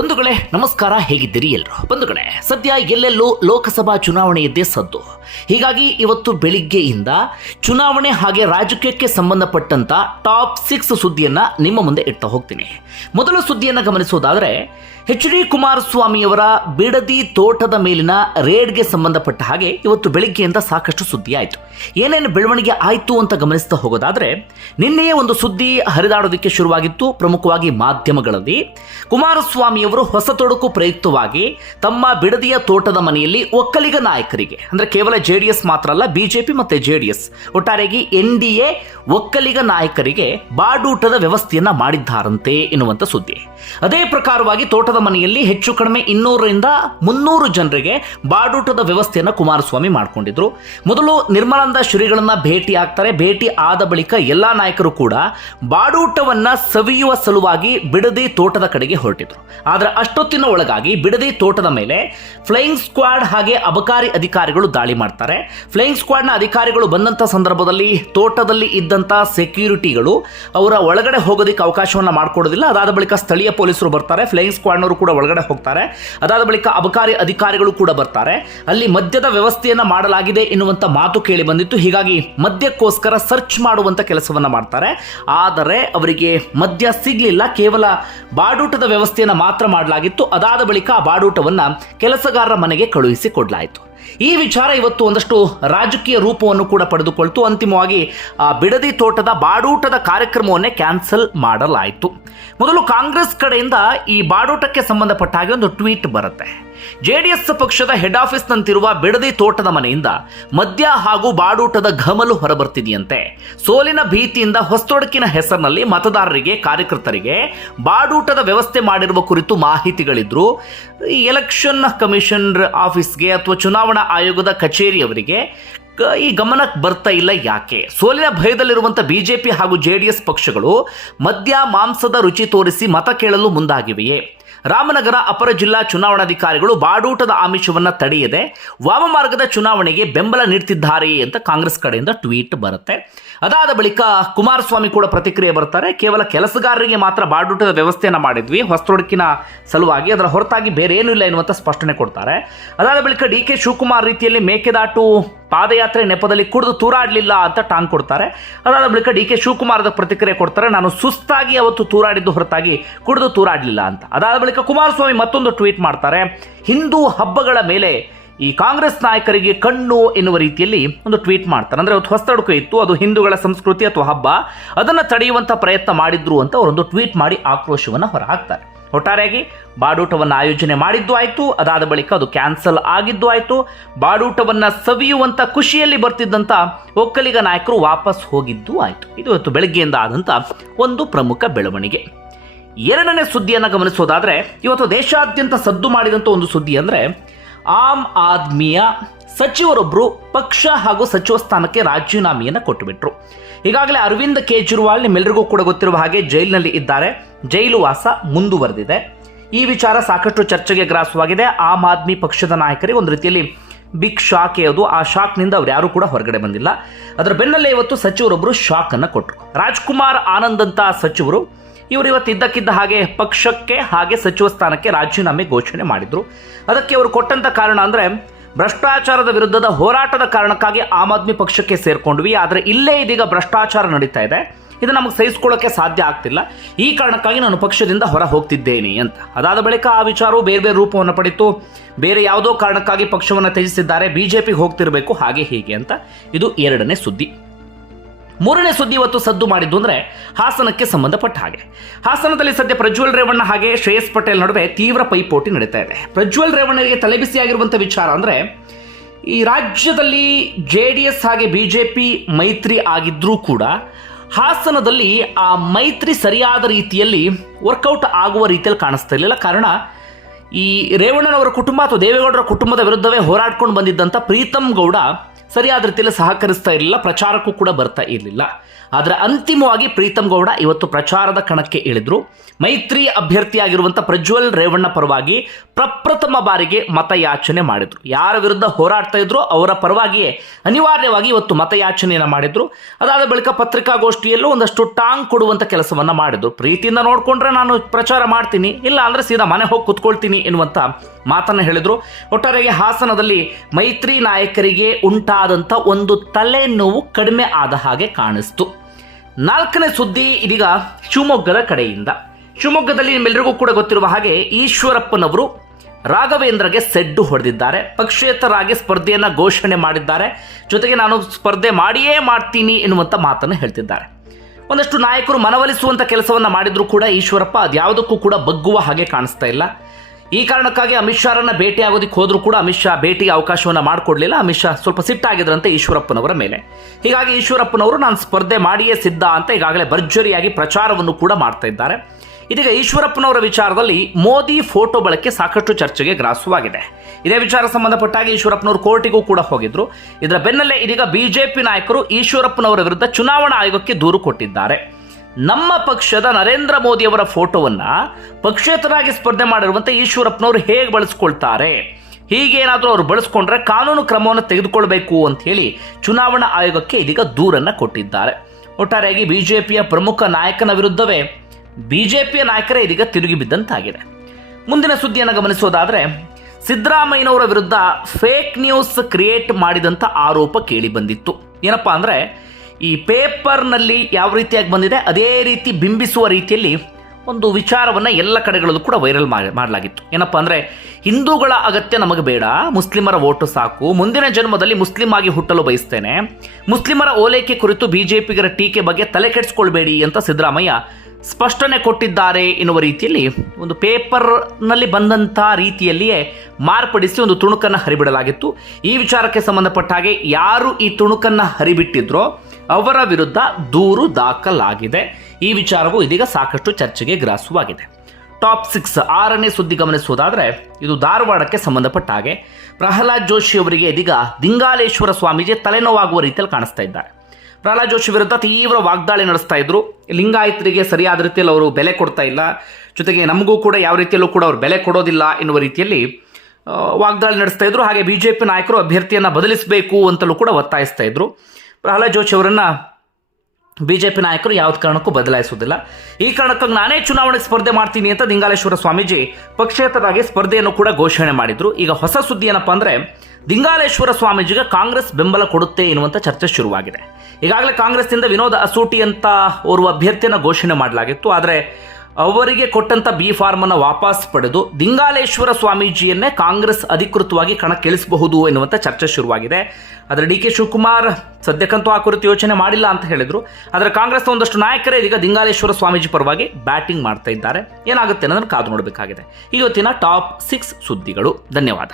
ಬಂಧುಗಳೇ, ನಮಸ್ಕಾರ, ಹೇಗಿದ್ದೀರಿ ಎಲ್ಲರೂ ಬಂಧುಗಳೇ, ಸದ್ಯ ಎಲ್ಲೆಲ್ಲೂ ಲೋಕಸಭಾ ಚುನಾವಣೆಯದ್ದೇ ಸದ್ದು. ಹೀಗಾಗಿ ಇವತ್ತು ಬೆಳಿಗ್ಗೆಯಿಂದ ಚುನಾವಣೆ ಹಾಗೆ ರಾಜಕೀಯಕ್ಕೆ ಸಂಬಂಧಪಟ್ಟಂತ ಟಾಪ್ ಸಿಕ್ಸ್ ಸುದ್ದಿಯನ್ನ ನಿಮ್ಮ ಮುಂದೆ ಇಡ್ತಾ ಹೋಗ್ತೀನಿ. ಮೊದಲ ಸುದ್ದಿಯನ್ನ ಗಮನಿಸೋದಾದ್ರೆ, ಎಚ್ ಡಿ ಕುಮಾರಸ್ವಾಮಿಯವರ ಬಿಡದಿ ತೋಟದ ಮೇಲಿನ ರೇಡ್ಗೆ ಸಂಬಂಧಪಟ್ಟ ಹಾಗೆ ಇವತ್ತು ಬೆಳಿಗ್ಗೆಯಿಂದ ಸಾಕಷ್ಟು ಸುದ್ದಿ ಆಯಿತು. ಏನೇನು ಬೆಳವಣಿಗೆ ಆಯಿತು ಅಂತ ಗಮನಿಸ್ತಾ ಹೋಗೋದಾದ್ರೆ, ನಿನ್ನೆಯೇ ಒಂದು ಸುದ್ದಿ ಹರಿದಾಡೋದಕ್ಕೆ ಶುರುವಾಗಿತ್ತು. ಪ್ರಮುಖವಾಗಿ ಮಾಧ್ಯಮಗಳಲ್ಲಿ ಕುಮಾರಸ್ವಾಮಿಯವರು ಹೊಸ ತೊಡಕು ಪ್ರಯುಕ್ತವಾಗಿ ತಮ್ಮ ಬಿಡದಿಯ ತೋಟದ ಮನೆಯಲ್ಲಿ ಒಕ್ಕಲಿಗ ನಾಯಕರಿಗೆ, ಅಂದ್ರೆ ಕೇವಲ ಜೆ ಡಿ ಎಸ್ ಮಾತ್ರ ಅಲ್ಲ, ಬಿಜೆಪಿ ಮತ್ತೆ ಜೆ ಡಿ ಎಸ್ ಒಟ್ಟಾರೆಯಾಗಿ ಎನ್ ಡಿ ಎ ಒಕ್ಕಲಿಗ ನಾಯಕರಿಗೆ ಬಾಡೂಟದ ವ್ಯವಸ್ಥೆಯನ್ನ ಮಾಡಿದ್ದಾರಂತೆ ಎನ್ನುವಂತ ಸುದ್ದಿ. ಅದೇ ಪ್ರಕಾರವಾಗಿ ತೋಟದ ಮನೆಯಲ್ಲಿ ಹೆಚ್ಚು ಕಡಿಮೆ ಇನ್ನೂರರಿಂದ ಮುನ್ನೂರು ಜನರಿಗೆ ಬಾಡೂಟದ ವ್ಯವಸ್ಥೆಯನ್ನ ಕುಮಾರಸ್ವಾಮಿ ಮಾಡಿಕೊಂಡಿದ್ರು. ಮೊದಲು ನಿರ್ಮಲಾನಂದ ಶ್ರೀಗಳನ್ನ ಭೇಟಿ ಆಗ್ತಾರೆ, ಭೇಟಿ ಆದ ಬಳಿಕ ಎಲ್ಲಾ ನಾಯಕರು ಕೂಡ ಬಾಡೂಟವನ್ನ ಸವಿಯುವ ಸಲುವಾಗಿ ಬಿಡದಿ ತೋಟದ ಕಡೆಗೆ ಹೊರಟಿದ್ರು. ಆದ್ರೆ ಅಷ್ಟೊತ್ತಿನ ಒಳಗಾಗಿ ಬಿಡದಿ ತೋಟದ ಮೇಲೆ ಫ್ಲೈಯಿಂಗ್ ಸ್ಕ್ವಾಡ್ ಹಾಗೆ ಅಬಕಾರಿ ಅಧಿಕಾರಿಗಳು ದಾಳಿ ಮಾಡ್ತಾರೆ. ಫ್ಲೈಯಿಂಗ್ ಸ್ಕ್ವಾಡ್ನ ಅಧಿಕಾರಿಗಳು ಬಂದಂಥ ಸಂದರ್ಭದಲ್ಲಿ ತೋಟದಲ್ಲಿ ಇದ್ದಂಥ ಸೆಕ್ಯೂರಿಟಿಗಳು ಅವರ ಒಳಗಡೆ ಹೋಗೋದಕ್ಕೆ ಅವಕಾಶವನ್ನು ಮಾಡಿಕೊಡೋದಿಲ್ಲ. ಅದಾದ ಬಳಿಕ ಸ್ಥಳೀಯ ಪೊಲೀಸರು ಬರ್ತಾರೆ. ಫ್ಲೈಯಿಂಗ್ ಸ್ಕ್ವಾಡ್ನವರು ಕೂಡ ಒಳಗಡೆ ಹೋಗ್ತಾರೆ. ಅದಾದ ಬಳಿಕ ಅಬಕಾರಿ ಅಧಿಕಾರಿಗಳು ಕೂಡ ಬರ್ತಾರೆ. ಅಲ್ಲಿ ಮದ್ಯದ ವ್ಯವಸ್ಥೆಯನ್ನು ಮಾಡಲಾಗಿದೆ ಎನ್ನುವಂಥ ಮಾತು ಕೇಳಿ ಬಂದಿತ್ತು. ಹೀಗಾಗಿ ಮದ್ಯಕ್ಕೋಸ್ಕರ ಸರ್ಚ್ ಮಾಡುವಂಥ ಕೆಲಸವನ್ನ ಮಾಡ್ತಾರೆ. ಆದರೆ ಅವರಿಗೆ ಮದ್ಯ ಸಿಗಲಿಲ್ಲ. ಕೇವಲ ಬಾಡೂಟದ ವ್ಯವಸ್ಥೆಯನ್ನ ಮಾತ್ರ ಮಾಡಲಾಗಿತ್ತು. ಅದಾದ ಬಳಿಕ ಆ ಬಾಡೂಟವನ್ನ ಕೆಲಸಗಾರರ ಮನೆಗೆ ಕಳುಹಿಸಿ ಕೊಡಲಾಯಿತು. ಈ ವಿಚಾರ ಇವತ್ತು ಒಂದಷ್ಟು ರಾಜಕೀಯ ರೂಪವನ್ನು ಕೂಡ ಪಡೆದುಕೊಳ್ತು. ಅಂತಿಮವಾಗಿ, ಆ ಬಿಡದಿ ತೋಟದ ಬಾಡೂಟದ ಕಾರ್ಯಕ್ರಮವನ್ನೇ ಕ್ಯಾನ್ಸಲ್ ಮಾಡಲಾಯಿತು. ಮೊದಲು ಕಾಂಗ್ರೆಸ್ ಕಡೆಯಿಂದ ಈ ಬಾಡೂಟಕ್ಕೆ ಸಂಬಂಧಪಟ್ಟ ಹಾಗೆ ಒಂದು ಟ್ವೀಟ್ ಬರುತ್ತೆ. ಜೆಡಿಎಸ್ ಪಕ್ಷದ ಹೆಡ್ ಆಫೀಸ್ನಂತಿರುವ ಬಿಡದಿ ತೋಟದ ಮನೆಯಿಂದ ಮದ್ಯ ಹಾಗೂ ಬಾಡೂಟದ ಘಮಲು ಹೊರಬರ್ತಿದೆಯಂತೆ. ಸೋಲಿನ ಭೀತಿಯಿಂದ ಹೊಸತೊಡಕಿನ ಹೆಸರಿನಲ್ಲಿ ಮತದಾರರಿಗೆ, ಕಾರ್ಯಕರ್ತರಿಗೆ ಬಾಡೂಟದ ವ್ಯವಸ್ಥೆ ಮಾಡಿರುವ ಕುರಿತು ಮಾಹಿತಿಗಳಿದ್ರು. ಎಲೆಕ್ಷನ್ ಕಮಿಷನ್ ಆಫೀಸ್ಗೆ ಅಥವಾ ಚುನಾವಣಾ ಆಯೋಗದ ಕಚೇರಿಯವರಿಗೆ ಈ ಗಮನಕ್ಕೆ ಬರ್ತಾ ಇಲ್ಲ ಯಾಕೆ? ಸೋಲಿನ ಭಯದಲ್ಲಿರುವಂಥ ಬಿಜೆಪಿ ಹಾಗೂ ಜೆಡಿಎಸ್ ಪಕ್ಷಗಳು ಮದ್ಯ, ಮಾಂಸದ ರುಚಿ ತೋರಿಸಿ ಮತ ಕೇಳಲು ಮುಂದಾಗಿವೆಯೇ? ರಾಮನಗರ ಅಪರ ಜಿಲ್ಲಾ ಚುನಾವಣಾಧಿಕಾರಿಗಳು ಬಾಡೂಟದ ಆಮಿಷವನ್ನು ತಡೆಯದೆ ವಾಮಮಾರ್ಗದ ಚುನಾವಣೆಗೆ ಬೆಂಬಲ ನೀಡ್ತಿದ್ದಾರೆಯೇ ಅಂತ ಕಾಂಗ್ರೆಸ್ ಕಡೆಯಿಂದ ಟ್ವೀಟ್ ಬರುತ್ತೆ. ಅದಾದ ಬಳಿಕ ಕುಮಾರಸ್ವಾಮಿ ಕೂಡ ಪ್ರತಿಕ್ರಿಯೆ ಬರ್ತಾರೆ. ಕೇವಲ ಕೆಲಸಗಾರರಿಗೆ ಮಾತ್ರ ಬಾಡೂಟದ ವ್ಯವಸ್ಥೆಯನ್ನು ಮಾಡಿದ್ವಿ. ಹೊಸತೊಡಕಿನ ಸಲುವಾಗಿ ಅದರ ಹೊರತಾಗಿ ಬೇರೆ ಏನೂ ಇಲ್ಲ ಎನ್ನುವಂಥ ಸ್ಪಷ್ಟನೆ ಕೊಡ್ತಾರೆ. ಅದಾದ ಬಳಿಕ ಡಿ ಕೆ ಶಿವಕುಮಾರ್ ರೀತಿಯಲ್ಲಿ ಮೇಕೆದಾಟು ಪಾದಯಾತ್ರೆ ನೆಪದಲ್ಲಿ ಕುಡಿದು ತೂರಾಡಲಿಲ್ಲ ಅಂತ ಟಾಂಗ್ ಕೊಡ್ತಾರೆ. ಅದಾದ ಬಳಿಕ ಡಿ ಕೆ ಶಿವಕುಮಾರ್ ಪ್ರತಿಕ್ರಿಯೆ ಕೊಡ್ತಾರೆ. ನಾನು ಸುಸ್ತಾಗಿ ಅವತ್ತು ತೂರಾಡಿದ್ದು ಹೊರತಾಗಿ ಕುಡಿದು ತೂರಾಡಲಿಲ್ಲ ಅಂತ. ಅದಾದ ಬಳಿಕ ಕುಮಾರಸ್ವಾಮಿ ಮತ್ತೊಂದು ಟ್ವೀಟ್ ಮಾಡ್ತಾರೆ. ಹಿಂದೂ ಹಬ್ಬಗಳ ಮೇಲೆ ಈ ಕಾಂಗ್ರೆಸ್ ನಾಯಕರಿಗೆ ಕಣ್ಣು ಎನ್ನುವ ರೀತಿಯಲ್ಲಿ ಒಂದು ಟ್ವೀಟ್ ಮಾಡ್ತಾರೆ. ಅಂದ್ರೆ ಅವತ್ತು ಹೊಸತಡುಕು ಇತ್ತು. ಅದು ಹಿಂದೂಗಳ ಸಂಸ್ಕೃತಿ ಅಥವಾ ಹಬ್ಬ. ಅದನ್ನು ತಡೆಯುವಂಥ ಪ್ರಯತ್ನ ಮಾಡಿದ್ರು ಅಂತ ಅವರೊಂದು ಟ್ವೀಟ್ ಮಾಡಿ ಆಕ್ರೋಶವನ್ನು ಹೊರಹಾಕ್ತಾರೆ. ಒಟ್ಟಾರೆಯಾಗಿ ಬಾಡೂಟವನ್ನು ಆಯೋಜನೆ ಮಾಡಿದ್ದು ಆಯಿತು. ಅದಾದ ಬಳಿಕ ಅದು ಕ್ಯಾನ್ಸಲ್ ಆಗಿದ್ದು ಆಯಿತು. ಬಾಡೂಟವನ್ನು ಸವಿಯುವಂಥ ಖುಷಿಯಲ್ಲಿ ಬರ್ತಿದ್ದಂಥ ಒಕ್ಕಲಿಗ ನಾಯಕರು ವಾಪಸ್ ಹೋಗಿದ್ದು ಆಯಿತು. ಇದು ಇವತ್ತು ಬೆಳಗ್ಗೆಯಿಂದ ಆದಂಥ ಒಂದು ಪ್ರಮುಖ ಬೆಳವಣಿಗೆ. ಎರಡನೇ ಸುದ್ದಿಯನ್ನು ಗಮನಿಸೋದಾದರೆ, ಇವತ್ತು ದೇಶಾದ್ಯಂತ ಸದ್ದು ಮಾಡಿದಂಥ ಒಂದು ಸುದ್ದಿ ಅಂದರೆ, ಆಮ್ ಆದ್ಮಿಯ ಸಚಿವರೊಬ್ಬರು ಪಕ್ಷ ಹಾಗೂ ಸಚಿವ ಸ್ಥಾನಕ್ಕೆ ರಾಜೀನಾಮೆಯನ್ನು ಕೊಟ್ಟುಬಿಟ್ರು. ಈಗಾಗಲೇ ಅರವಿಂದ್ ಕೇಜ್ರಿವಾಲ್ ನಿಮ್ಮೆಲ್ಲರಿಗೂ ಕೂಡ ಗೊತ್ತಿರುವ ಹಾಗೆ ಜೈಲಿನಲ್ಲಿ ಇದ್ದಾರೆ. ಜೈಲು ವಾಸ ಮುಂದುವರೆದಿದೆ. ಈ ವಿಚಾರ ಸಾಕಷ್ಟು ಚರ್ಚೆಗೆ ಗ್ರಾಸವಾಗಿದೆ. ಆಮ್ ಆದ್ಮಿ ಪಕ್ಷದ ನಾಯಕರಿಗೆ ಒಂದು ರೀತಿಯಲ್ಲಿ ಬಿಗ್ ಶಾಕ್ ಅದು ಆ ಶಾಕ್ನಿಂದ ಅವ್ರು ಯಾರು ಕೂಡ ಹೊರಗಡೆ ಬಂದಿಲ್ಲ. ಅದರ ಬೆನ್ನಲ್ಲೇ ಇವತ್ತು ಸಚಿವರೊಬ್ಬರು ಶಾಕ್ ಅನ್ನು ಕೊಟ್ಟರು ರಾಜ್ಕುಮಾರ್ ಆನಂದ್ ಅಂತ ಸಚಿವರು ಇವರು ಇವತ್ತು ಇದ್ದಕ್ಕಿದ್ದ ಹಾಗೆ ಪಕ್ಷಕ್ಕೆ ಹಾಗೆ ಸಚಿವ ಸ್ಥಾನಕ್ಕೆ ರಾಜೀನಾಮೆ ಘೋಷಣೆ ಮಾಡಿದ್ರು. ಅದಕ್ಕೆ ಅವರು ಕೊಟ್ಟಂತ ಕಾರಣ ಅಂದ್ರೆ ಭ್ರಷ್ಟಾಚಾರದ ವಿರುದ್ಧದ ಹೋರಾಟದ ಕಾರಣಕ್ಕಾಗಿ ಆಮ್ ಆದ್ಮಿ ಪಕ್ಷಕ್ಕೆ ಸೇರ್ಕೊಂಡ್ವಿ, ಆದರೆ ಇಲ್ಲೇ ಇದೀಗ ಭ್ರಷ್ಟಾಚಾರ ನಡೀತಾ ಇದೆ. ಇದು ನಮಗೆ ಸಹಿಸ್ಕೊಳ್ಳೋಕೆ ಸಾಧ್ಯ ಆಗ್ತಿಲ್ಲ. ಈ ಕಾರಣಕ್ಕಾಗಿ ನಾನು ಪಕ್ಷದಿಂದ ಹೊರ ಹೋಗ್ತಿದ್ದೇನೆ ಅಂತ. ಅದಾದ ಬಳಿಕ ಆ ವಿಚಾರವು ಬೇರೆ ಬೇರೆ ರೂಪವನ್ನು ಪಡೆಯಿತು. ಬೇರೆ ಯಾವುದೋ ಕಾರಣಕ್ಕಾಗಿ ಪಕ್ಷವನ್ನು ತ್ಯಜಿಸಿದ್ದಾರೆ ಬಿಜೆಪಿಗೆ ಹೋಗ್ತಿರಬೇಕು, ಹಾಗೆ ಹೀಗೆ ಅಂತ. ಇದು ಎರಡನೇ ಸುದ್ದಿ. ಮೂರನೇ ಸುದ್ದಿ ಇವತ್ತು ಸದ್ದು ಮಾಡಿದ್ದು ಅಂದರೆ ಹಾಸನಕ್ಕೆ ಸಂಬಂಧಪಟ್ಟ ಹಾಗೆ. ಹಾಸನದಲ್ಲಿ ಸದ್ಯ ಪ್ರಜ್ವಲ್ ರೇವಣ್ಣ ಹಾಗೆ ಶ್ರೇಯಸ್ ಪಟೇಲ್ ನಡುವೆ ತೀವ್ರ ಪೈಪೋಟಿ ನಡೀತಾ ಇದೆ. ಪ್ರಜ್ವಲ್ ರೇವಣ್ಣರಿಗೆ ತಲೆಬಿಸಿಯಾಗಿರುವಂಥ ವಿಚಾರ ಅಂದರೆ, ಈ ರಾಜ್ಯದಲ್ಲಿ ಜೆ ಡಿ ಎಸ್ ಹಾಗೆ ಬಿಜೆಪಿ ಮೈತ್ರಿ ಆಗಿದ್ರೂ ಕೂಡ ಹಾಸನದಲ್ಲಿ ಆ ಮೈತ್ರಿ ಸರಿಯಾದ ರೀತಿಯಲ್ಲಿ ವರ್ಕೌಟ್ ಆಗುವ ರೀತಿಯಲ್ಲಿ ಕಾಣಿಸ್ತಾ ಇರಲಿಲ್ಲ. ಕಾರಣ, ಈ ರೇವಣ್ಣನವರ ಕುಟುಂಬ ಅಥವಾ ದೇವೇಗೌಡರ ಕುಟುಂಬದ ವಿರುದ್ಧವೇ ಹೋರಾಡ್ಕೊಂಡು ಬಂದಿದ್ದಂಥ ಪ್ರೀತಮ್ ಗೌಡ ಸರಿಯಾದ ರೀತಿಯಲ್ಲಿ ಸಹಕರಿಸ್ತಾ ಇರಲಿಲ್ಲ, ಪ್ರಚಾರಕ್ಕೂ ಕೂಡ ಬರ್ತಾ ಇರಲಿಲ್ಲ. ಆದರೆ ಅಂತಿಮವಾಗಿ ಪ್ರೀತಮ್ ಗೌಡ ಇವತ್ತು ಪ್ರಚಾರದ ಕಣಕ್ಕೆ ಇಳಿದ್ರು. ಮೈತ್ರಿ ಅಭ್ಯರ್ಥಿಯಾಗಿರುವಂಥ ಪ್ರಜ್ವಲ್ ರೇವಣ್ಣ ಪರವಾಗಿ ಪ್ರಪ್ರಥಮ ಬಾರಿಗೆ ಮತಯಾಚನೆ ಮಾಡಿದರು. ಯಾರ ವಿರುದ್ಧ ಹೋರಾಡ್ತಾ ಇದ್ರು ಅವರ ಪರವಾಗಿಯೇ ಅನಿವಾರ್ಯವಾಗಿ ಇವತ್ತು ಮತಯಾಚನೆಯನ್ನು ಮಾಡಿದ್ರು. ಅದಾದ ಬಳಿಕ ಪತ್ರಿಕಾಗೋಷ್ಠಿಯಲ್ಲೂ ಒಂದಷ್ಟು ಟಾಂಗ್ ಕೊಡುವಂಥ ಕೆಲಸವನ್ನು ಮಾಡಿದ್ರು. ಪ್ರೀತಿಯಿಂದ ನೋಡಿಕೊಂಡ್ರೆ ನಾನು ಪ್ರಚಾರ ಮಾಡ್ತೀನಿ, ಇಲ್ಲ ಅಂದರೆ ಸೀದಾ ಮನೆ ಹೋಗಿ ಕುತ್ಕೊಳ್ತೀನಿ ಎನ್ನುವಂಥ ಮಾತನ್ನು ಹೇಳಿದರು. ಒಟ್ಟಾರೆಗೆ ಹಾಸನದಲ್ಲಿ ಮೈತ್ರಿ ನಾಯಕರಿಗೆ ಉಂಟಾದಂಥ ಒಂದು ತಲೆನೋವು ಕಡಿಮೆ ಆದ ಹಾಗೆ ಕಾಣಿಸ್ತು. ನಾಲ್ಕನೇ ಸುದ್ದಿ ಇದೀಗ ಶಿವಮೊಗ್ಗದ ಕಡೆಯಿಂದ. ಶಿವಮೊಗ್ಗದಲ್ಲಿ ನಿಮ್ಮೆಲ್ಲರಿಗೂ ಕೂಡ ಗೊತ್ತಿರುವ ಹಾಗೆ ಈಶ್ವರಪ್ಪನವರು ರಾಘವೇಂದ್ರಗೆ ಸೆಡ್ಡು ಹೊಡೆದಿದ್ದಾರೆ. ಪಕ್ಷೇತರಾಗಿ ಸ್ಪರ್ಧೆಯನ್ನು ಘೋಷಣೆ ಮಾಡಿದ್ದಾರೆ. ಜೊತೆಗೆ ನಾನು ಸ್ಪರ್ಧೆ ಮಾಡಿಯೇ ಮಾಡ್ತೀನಿ ಎನ್ನುವಂಥ ಮಾತನ್ನು ಹೇಳ್ತಿದ್ದಾರೆ. ಒಂದಷ್ಟು ನಾಯಕರು ಮನವೊಲಿಸುವಂಥ ಕೆಲಸವನ್ನು ಮಾಡಿದರೂ ಕೂಡ ಈಶ್ವರಪ್ಪ ಅದ್ಯಾವುದಕ್ಕೂ ಕೂಡ ಬಗ್ಗುವ ಹಾಗೆ ಕಾಣಿಸ್ತಾ ಇಲ್ಲ. ಈ ಕಾರಣಕ್ಕಾಗಿ ಅಮಿತ್ ಶಾರನ್ನ ಭೇಟಿ ಆಗೋದಕ್ಕೆ ಹೋದರೂ ಕೂಡ ಅಮಿತ್ ಶಾ ಭೇಟಿಗೆ ಅವಕಾಶವನ್ನ ಮಾಡಿಕೊಡ್ಲಿಲ್ಲ. ಅಮಿತ್ ಶಾ ಸ್ವಲ್ಪ ಸಿಟ್ಟಾಗಿದ್ರಂತೆ ಈಶ್ವರಪ್ಪನವರ ಮೇಲೆ. ಹೀಗಾಗಿ ಈಶ್ವರಪ್ಪನವರು ನಾನು ಸ್ಪರ್ಧೆ ಮಾಡಿಯೇ ಸಿದ್ಧ ಅಂತ ಈಗಾಗಲೇ ಭರ್ಜರಿಯಾಗಿ ಪ್ರಚಾರವನ್ನು ಕೂಡ ಮಾಡ್ತಾ ಇದ್ದಾರೆ. ಇದೀಗ ಈಶ್ವರಪ್ಪನವರ ವಿಚಾರದಲ್ಲಿ ಮೋದಿ ಫೋಟೋ ಬಳಕೆ ಸಾಕಷ್ಟು ಚರ್ಚೆಗೆ ಗ್ರಾಸವಾಗಿದೆ. ಇದೇ ವಿಚಾರ ಸಂಬಂಧಪಟ್ಟಾಗಿ ಈಶ್ವರಪ್ಪನವರು ಕೋರ್ಟಿಗೂ ಕೂಡ ಹೋಗಿದ್ರು. ಇದರ ಬೆನ್ನಲ್ಲೇ ಇದೀಗ ಬಿಜೆಪಿ ನಾಯಕರು ಈಶ್ವರಪ್ಪನವರ ವಿರುದ್ಧ ಚುನಾವಣಾ ಆಯೋಗಕ್ಕೆ ದೂರು ಕೊಟ್ಟಿದ್ದಾರೆ. ನಮ್ಮ ಪಕ್ಷದ ನರೇಂದ್ರ ಮೋದಿ ಅವರ ಫೋಟೋವನ್ನ ಪಕ್ಷೇತರಾಗಿ ಸ್ಪರ್ಧೆ ಮಾಡಿರುವಂತೆ ಈಶ್ವರಪ್ಪನವರು ಹೇಗೆ ಬಳಸ್ಕೊಳ್ತಾರೆ? ಹೀಗೇನಾದರೂ ಅವರು ಬಳಸ್ಕೊಂಡ್ರೆ ಕಾನೂನು ಕ್ರಮವನ್ನು ತೆಗೆದುಕೊಳ್ಬೇಕು ಅಂತ ಹೇಳಿ ಚುನಾವಣಾ ಆಯೋಗಕ್ಕೆ ಇದೀಗ ದೂರನ್ನು ಕೊಟ್ಟಿದ್ದಾರೆ. ಒಟ್ಟಾರೆಯಾಗಿ ಬಿಜೆಪಿಯ ಪ್ರಮುಖ ನಾಯಕನ ವಿರುದ್ಧವೇ ಬಿಜೆಪಿಯ ನಾಯಕರೇ ಇದೀಗ ತಿರುಗಿ ಬಿದ್ದಂತಾಗಿದೆ. ಮುಂದಿನ ಸುದ್ದಿಯನ್ನು ಗಮನಿಸೋದಾದರೆ, ಸಿದ್ದರಾಮಯ್ಯನವರ ವಿರುದ್ಧ ಫೇಕ್ ನ್ಯೂಸ್ ಕ್ರಿಯೇಟ್ ಮಾಡಿದಂಥ ಆರೋಪ ಕೇಳಿ ಬಂದಿತ್ತು. ಏನಪ್ಪಾ ಅಂದ್ರೆ ಈ ಪೇಪರ್ನಲ್ಲಿ ಯಾವ ರೀತಿಯಾಗಿ ಬಂದಿದೆ, ಅದೇ ರೀತಿ ಬಿಂಬಿಸುವ ರೀತಿಯಲ್ಲಿ ಒಂದು ವಿಚಾರವನ್ನು ಎಲ್ಲ ಕಡೆಗಳಲ್ಲೂ ಕೂಡ ವೈರಲ್ ಮಾಡಲಾಗಿತ್ತು. ಏನಪ್ಪ ಅಂದರೆ, ಹಿಂದೂಗಳ ಅಗತ್ಯ ನಮಗೆ ಬೇಡ, ಮುಸ್ಲಿಮರ ಓಟು ಸಾಕು, ಮುಂದಿನ ಜನ್ಮದಲ್ಲಿ ಮುಸ್ಲಿಂ ಆಗಿ ಹುಟ್ಟಲು ಬಯಸ್ತೇನೆ, ಮುಸ್ಲಿಮರ ಓಲೈಕೆ ಕುರಿತು ಬಿಜೆಪಿಗರ ಟೀಕೆ ಬಗ್ಗೆ ತಲೆ ಕೆಡಿಸ್ಕೊಳ್ಬೇಡಿ ಅಂತ ಸಿದ್ದರಾಮಯ್ಯ ಸ್ಪಷ್ಟನೆ ಕೊಟ್ಟಿದ್ದಾರೆ ಎನ್ನುವ ರೀತಿಯಲ್ಲಿ ಒಂದು ಪೇಪರ್ನಲ್ಲಿ ಬಂದಂಥ ರೀತಿಯಲ್ಲಿಯೇ ಮಾರ್ಪಡಿಸಿ ಒಂದು ತುಣುಕನ್ನು ಹರಿಬಿಡಲಾಗಿತ್ತು. ಈ ವಿಚಾರಕ್ಕೆ ಸಂಬಂಧಪಟ್ಟ ಹಾಗೆ ಯಾರು ಈ ತುಣುಕನ್ನು ಹರಿಬಿಟ್ಟಿದ್ರೋ ಅವರ ವಿರುದ್ಧ ದೂರು ದಾಖಲಾಗಿದೆ. ಈ ವಿಚಾರವು ಇದೀಗ ಸಾಕಷ್ಟು ಚರ್ಚೆಗೆ ಗ್ರಾಸವಾಗಿದೆ. ಟಾಪ್ ಸಿಕ್ಸ್ ಆರನೇ ಸುದ್ದಿ ಗಮನಿಸುವುದಾದರೆ, ಇದು ಧಾರವಾಡಕ್ಕೆ ಸಂಬಂಧಪಟ್ಟ ಹಾಗೆ. ಪ್ರಹ್ಲಾದ್ ಜೋಶಿ ಅವರಿಗೆ ಇದೀಗ ದಿಂಗಾಲೇಶ್ವರ ಸ್ವಾಮೀಜಿ ತಲೆನೋವಾಗುವ ರೀತಿಯಲ್ಲಿ ಕಾಣಿಸ್ತಾ ಇದ್ದಾರೆ. ಪ್ರಹ್ಲಾದ್ ಜೋಶಿ ವಿರುದ್ಧ ತೀವ್ರ ವಾಗ್ದಾಳಿ ನಡೆಸ್ತಾ ಇದ್ರು. ಲಿಂಗಾಯತರಿಗೆ ಸರಿಯಾದ ರೀತಿಯಲ್ಲಿ ಅವರು ಬೆಲೆ ಕೊಡ್ತಾ ಇಲ್ಲ. ಜೊತೆಗೆ ನಮಗೂ ಕೂಡ ಯಾವ ರೀತಿಯಲ್ಲೂ ಕೂಡ ಅವರು ಬೆಲೆ ಕೊಡೋದಿಲ್ಲ ಎನ್ನುವ ರೀತಿಯಲ್ಲಿ ವಾಗ್ದಾಳಿ ನಡೆಸ್ತಾ ಇದ್ರು. ಹಾಗೆ ಬಿಜೆಪಿ ನಾಯಕರು ಅಭ್ಯರ್ಥಿಯನ್ನು ಬದಲಿಸಬೇಕು ಅಂತಲೂ ಕೂಡ ಒತ್ತಾಯಿಸ್ತಾ ಇದ್ರು. ಪ್ರಹ್ಲಾದ್ ಜೋಶಿ ಅವರನ್ನ ಬಿಜೆಪಿ ನಾಯಕರು ಯಾವ್ದು ಕಾರಣಕ್ಕೂ ಬದಲಾಯಿಸುವುದಿಲ್ಲ. ಈ ಕಾರಣಕ್ಕಾಗಿ ನಾನೇ ಚುನಾವಣೆಗೆ ಸ್ಪರ್ಧೆ ಮಾಡ್ತೀನಿ ಅಂತ ದಿಂಗಾಲೇಶ್ವರ ಸ್ವಾಮೀಜಿ ಪಕ್ಷೇತರಾಗಿ ಸ್ಪರ್ಧೆಯನ್ನು ಕೂಡ ಘೋಷಣೆ ಮಾಡಿದರು. ಈಗ ಹೊಸ ಸುದ್ದಿ ಏನಪ್ಪ ಅಂದರೆ, ದಿಂಗಾಲೇಶ್ವರ ಸ್ವಾಮೀಜಿಗೆ ಕಾಂಗ್ರೆಸ್ ಬೆಂಬಲ ಕೊಡುತ್ತೆ ಎನ್ನುವಂಥ ಚರ್ಚೆ ಶುರುವಾಗಿದೆ. ಈಗಾಗಲೇ ಕಾಂಗ್ರೆಸ್ನಿಂದ ವಿನೋದ ಅಸೂಟಿ ಅಂತ ಓರ್ವ ಅಭ್ಯರ್ಥಿಯನ್ನು ಘೋಷಣೆ ಮಾಡಲಾಗಿತ್ತು. ಆದರೆ ಅವರಿಗೆ ಕೊಟ್ಟಂತ ಬಿ ಫಾರ್ಮ್ ಅನ್ನು ವಾಪಸ್ ಪಡೆದು ದಿಂಗಾಲೇಶ್ವರ ಸ್ವಾಮೀಜಿಯನ್ನೇ ಕಾಂಗ್ರೆಸ್ ಅಧಿಕೃತವಾಗಿ ಕಣಕ್ಕಿಳಿಸಬಹುದು ಎನ್ನುವಂಥ ಚರ್ಚೆ ಶುರುವಾಗಿದೆ. ಆದರೆ ಡಿ ಕೆ ಶಿವಕುಮಾರ್ ಸದ್ಯಕ್ಕಂತೂ ಆ ಕುರಿತು ಯೋಚನೆ ಮಾಡಿಲ್ಲ ಅಂತ ಹೇಳಿದ್ರು. ಆದರೆ ಕಾಂಗ್ರೆಸ್ ಒಂದಷ್ಟು ನಾಯಕರೇ ಇದೀಗ ದಿಂಗಾಲೇಶ್ವರ ಸ್ವಾಮೀಜಿ ಪರವಾಗಿ ಬ್ಯಾಟಿಂಗ್ ಮಾಡ್ತಾ ಇದ್ದಾರೆ. ಏನಾಗುತ್ತೆ ಅನ್ನೋದನ್ನು ಕಾದು ನೋಡಬೇಕಾಗಿದೆ. ಇವತ್ತಿನ ಟಾಪ್ ಸಿಕ್ಸ್ ಸುದ್ದಿಗಳು. ಧನ್ಯವಾದ.